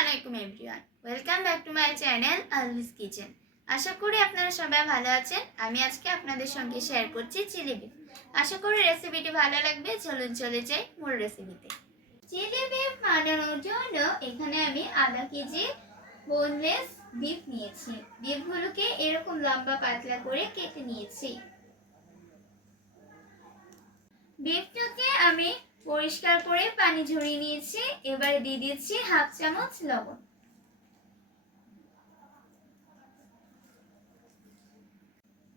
আলাইকুম everyone, welcome back to my channel Alvi's kitchen. আশা করি আপনারা সবাই ভালো আছেন। আমি আজকে আপনাদের সঙ্গে শেয়ার করছি চিলি বিফ। আশা করি রেসিপিটি ভালো লাগবে। চলুন চলে যাই মূল রেসিপিতে। চিলি বিফ বানানোর জন্য এখানে আমি আধা কেজি বোনলেস বিফ নিয়েছি। বিফগুলোকে এরকম লম্বা পাতলা করে কেটে নিয়েছি। বিফটাকে আমি পরিষ্কার করে পানি ঝরিয়ে নিয়েছি। এবারে দিয়ে দিচ্ছি হাফ চামচ লবণ,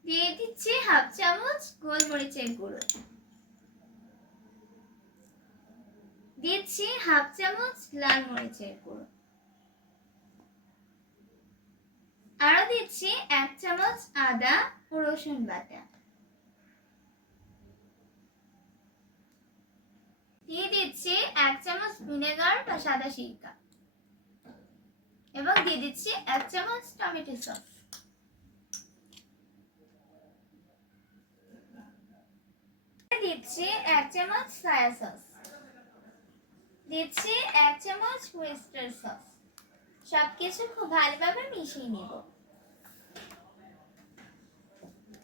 দিয়ে দিচ্ছি হাফ চামচ গোলমরিচের গুঁড়ো, দিচ্ছি হাফ চামচ লাল মরিচের গুঁড়ো, আরো দিচ্ছি 1 চামচ আদা ও রসুন বাটা, দিয়ে দিচ্ছি 1 চামচ ভিনেগার বা সাদা সিরকা এবং দিয়ে দিচ্ছি 1 চামচ টমেটো সস, দিচ্ছি 1 চামচ সয়া সস, দিচ্ছি 1 চামচ ওয়েস্টার সস। সবকিছু খুব ভালোভাবে মিশিয়ে নেব।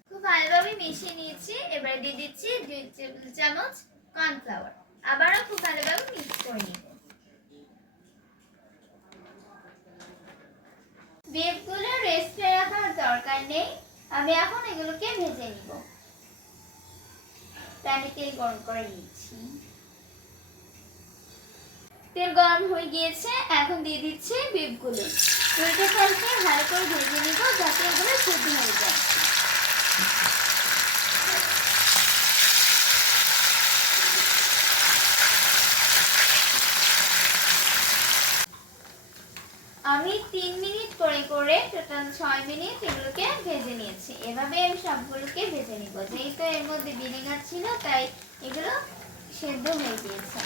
খুব ভালোভাবে মিশিয়ে নিয়েছি। এবারে দিয়ে দিচ্ছি 2 টেবিল চামচ কর্নফ্লাওয়ার। আবারও খুব ভালোভাবে মিক্স করে নেব। বিফগুলো রেস্টে রাখার দরকার নেই। আমি এখন এগুলোকে ভেজে নিব। প্যানে তেল গরম করে নিচ্ছি। তেল গরম হয়ে গিয়েছে, এখন দিয়ে দিচ্ছি বিফগুলো। উল্টে পাল্টে ভালো করে ভেজে নিব যাতে এগুলো সিদ্ধ হয়ে যায়। আমি 3 মিনিট করে করে টোটাল 6 মিনিট এগুলোকে ভেজে নিয়েছি। এভাবে আমি সবগুলোকে ভেজে নিব। যেহেতু এর মধ্যে ভিনেগার ছিল তাই এগুলো সেদ্ধ হয়ে গিয়েছে।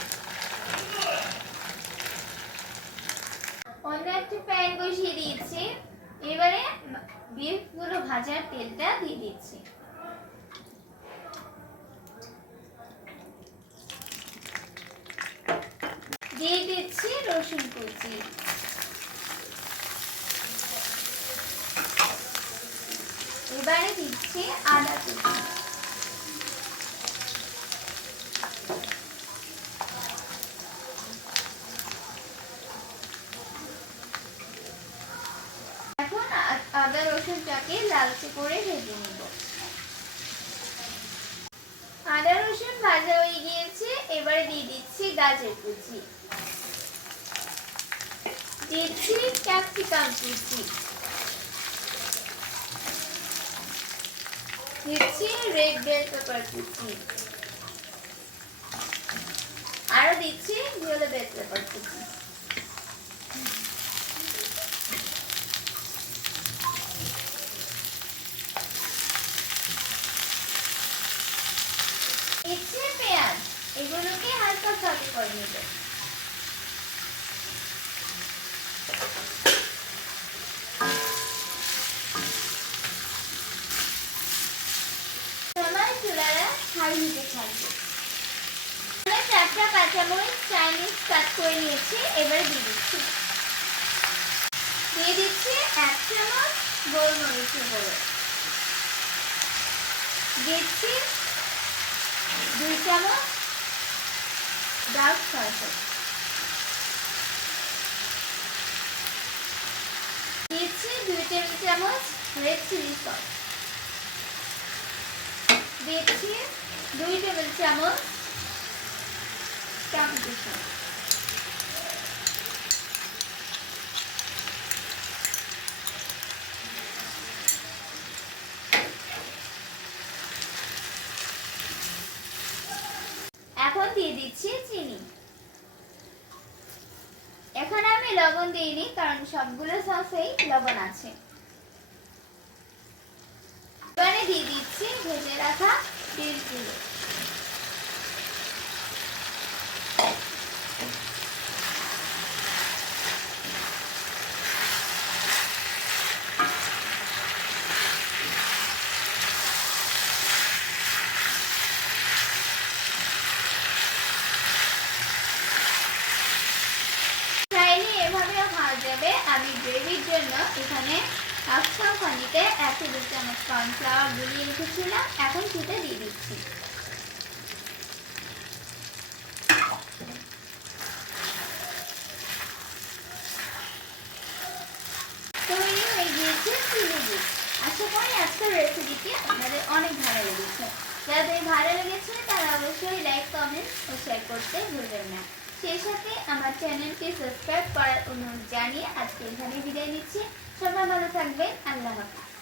অন্য একটা প্যান বসিয়ে দিয়েছি। এবারে বিফগুলো ভাজার তেলটা দিয়ে দিচ্ছি। দিয়ে দিচ্ছি রসুন কুচি, এবারে দিচ্ছি আদা কুচি, এখন আদা রসুনটাকে লালচে করে ভেজে নিব। আদা রসুন ভাজা হয়ে গিয়েছে। এবারে দিয়ে দিচ্ছি গাজর কুচি, দিচ্ছি ক্যাপসিকাম কুচি, দিচ্ছি রেড বেল পেপার কুচি, আরো দিচ্ছি ইয়েলো বেল পেপার কুচি। দিচ্ছি পেঁয়াজ, এগুলোকে হালকা সাথে করে নেব। চুলাটা হাই হিটে থাকবে। 4টা কাঁচামরিচ চাইনিজ কাট করে নিয়েছি। এবারে দিয়ে দিচ্ছি 1 চামচ গোলমরিচের গুঁড়ো, দিচ্ছি 2 চামচ ডার্ক সয়া সস, দিচ্ছি 2 টেবিল চামচ রেড চিলি সস, দিচ্ছি 2 টেবিল চামচ টমেটো সস, এখন দিয়ে দিচ্ছি চিনি। এখানে আমি লবণ দিইনি কারণ সবগুলো সসেই লবণ আছে। এবারে দিয়ে দিচ্ছি ভেজে রাখা বিফগুলো, চাইলে এভাবেও ভাজা যাবে। আমি গ্রেভির জন্য এখানে হাফ কাপ পানিতে 1 টেবিল চামচ কর্নফ্লাওয়ার গুলিয়ে রেখেছিলাম, এখন সেটা দিয়ে দিচ্ছি। তৈরি হয়ে গিয়েছে চিলি বিফ। আশা করি আজকের রেসিপিটি আপনাদের অনেক ভালো লেগেছে। যাদের ভালো লেগেছে তারা অবশ্যই লাইক, কমেন্ট ও শেয়ার করতে ভুলবেন না। সেই সাথে আমার চ্যানেলটি সাবস্ক্রাইব করার অনুরোধ জানিয়ে আজকে এখানে বিদায় নিচ্ছি। সবাই ভালো থাকবেন। আল্লাহ হাফেজ।